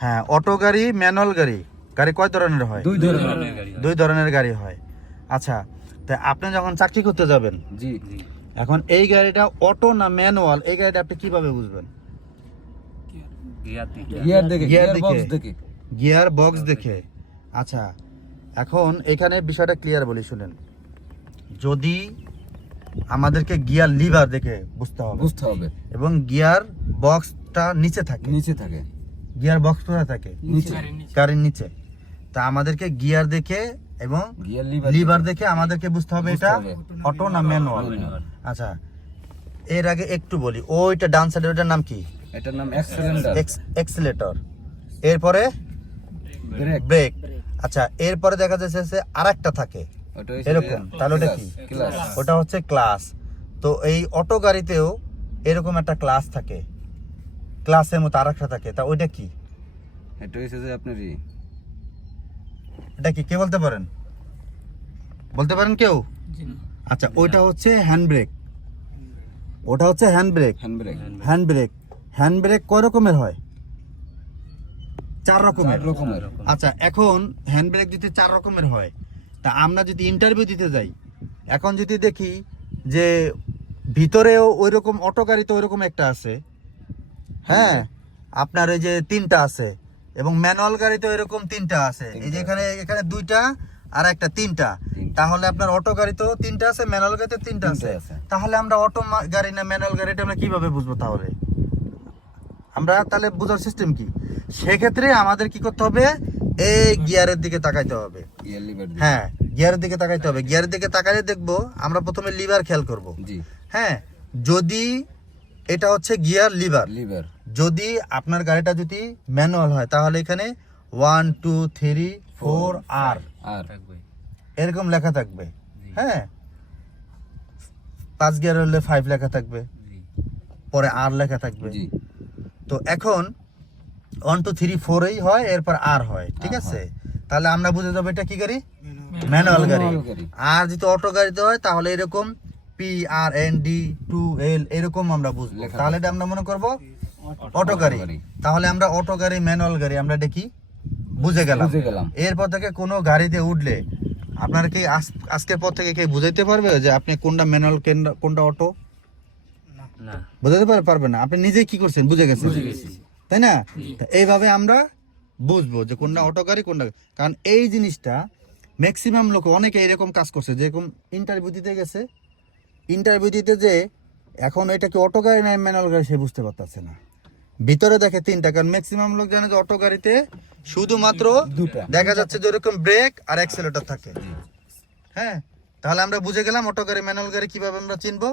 হ্যাঁ অটো গাড়ি ম্যানুয়াল গাড়ি। গাড়ি কয় ধরনের হয়? দুই ধরনের দুই ধরনের গাড়ি। হয়। আচ্ছা তা আপনি যখন চাকরি করতে যাবেন জি এখন এই গাড়িটা অটো না ম্যানুয়াল? এই গাড়িটা আপনি কীভাবে বুঝবেন? গিয়ার দেখে। গিয়ার গিয়ার বক্স দেখে। দেখে। গিয়ার বক্স দেখে। আচ্ছা এখন এখানে বিষয়টা ক্লিয়ার বলি শুনেন। যদি আমাদেরকে গিয়ার লিভার দেখে বুঝতে হবে বুঝতে হবে। এবং গিয়ার বক্সটা নিচে থাকে নিচে থাকে। গিয়ার বক্স কোথায় থাকে নিচে। গাড়ির নিচে। তা আমাদেরকে গিয়ার দেখে এবং লিভার দেখে। আমাদেরকে বুঝতে হবে এটা অটো না ম্যানুয়াল আচ্ছা এর আগে একটু বলি ওইটা ডান সাইডে ওইটার নাম কি? এটার নাম এক্সিলেটর এরপরে ব্রেক ব্রেক আচ্ছা এরপরে দেখা যাচ্ছে যে আরেকটা থাকে। ওটা এরকম, তাহলে ওটা কি? ক্লাস ওটা হচ্ছে ক্লাস তো এই অটো গাড়িতেও এরকম একটা ক্লাস থাকে। ক্লাসের মতো আর একটা থাকে তা ওইটা কি? এটা যে আপনার ই। এটা কি? কে বলতে পারেন? বলতে পারেন কেউ? আচ্ছা ওইটা হচ্ছে হ্যান্ড ব্রেক ওটা হচ্ছে hand brake hand brake hand brake hand brake কয় রকমের হয়? চার রকমের। রকমের। আচ্ছা এখন হ্যান্ড ব্রেক যদি চার রকমের হয় তা আমরা যদি ইন্টারভিউ দিতে যাই এখন যদি দেখি যে ভিতরেও ওই রকম অটো গাড়িতে ওই রকম একটা আছে হ্যাঁ আপনার এই যে তিনটা আছে এবং ম্যানুয়াল গাড়িতে এরকম তিনটা আছে। এই যে এখানে এখানে দুইটা আর একটা তিনটা। তাহলে আপনার অটো গাড়িতেও তিনটা আছে ম্যানুয়াল গাড়িতে তিনটা আছে। তিনটা আছে। তাহলে আমরা অটো গাড়ি না ম্যানুয়াল গাড়িটা আমরা কীভাবে বুঝব তাহলে? আমরা তাহলে বোঝার সিস্টেম কি? সেক্ষেত্রে আমাদের কি করতে হবে? এই গিয়ারের দিকে তাকাইতে হবে। হ্যাঁ গিয়ারের দিকে তাকাইতে হবে। গিয়ারের দিকে তাকাইলে দেখব আমরা প্রথমে লিভার খেয়াল করব। হ্যাঁ যদি এটা হচ্ছে গিয়ার লিভার। লিভার। যদি আপনার গাড়িটা যদি ম্যানুয়াল হয় তাহলে এখানে ওয়ান টু থ্রি ফোর আর আর এরকম লেখা থাকবে। হ্যাঁ? পাঁচ গিয়ার হলে ফাইভ লেখা থাকবে। পরে আর লেখা থাকবে। তো এখন ওয়ান টু থ্রি ফোরেই হয় এরপর আর হয় ঠিক আছে? তাহলে আমরা বুঝে যাব এটা কি গাড়ি? ম্যানুয়াল। গাড়ি। আর যদি অটো গাড়িতে হয় তাহলে এরকম P R N D two L এরকম আমরা বুঝব। তাহলে এটা আমরা মনে করব অটো গাড়ি। তাহলে আমরা অটো গাড়ি ম্যানুয়াল গাড়ি আমরা দেখি বুঝে গেলাম। বুঝে গেলাম। এরপর থেকে কোনো গাড়িতে উঠলে আপনার কি আজ- আজকের পর থেকে কে বুঝাইতে পারবে যে আপনি কোনটা ম্যানুয়াল কোনটা অটো? না। বুঝাতে পার- পারবে না। আপনি নিজেই কি করছেন? বুঝে গেছেন। তাই না? তা এইভাবে আমরা বুঝব যে কোনটা অটো গাড়ি কোনটা কারণ এই জিনিসটা ম্যাক্সিমাম লোক অনেকে এরকম কাজ করছে যেরকম ইন্টারভিউ দিতে গেছে। ইন্টারভিউ দিতে যে এখন এটা কি অটো গাড়ি না ম্যানুয়াল গাড়ি সে বুঝতে পারতেছে না। ভিতরে দেখে তিনটা কারণ ম্যাক্সিমাম লোক জানে যে অটো গাড়িতে শুধুমাত্র দুটা। দেখা যাচ্ছে যে ওরকম ব্রেক আর অ্যাক্সেলেটর থাকে। হ্যাঁ? তাহলে আমরা বুঝে গেলাম অটো গাড়ি ম্যানুয়াল গাড়ি কীভাবে আমরা চিনবো?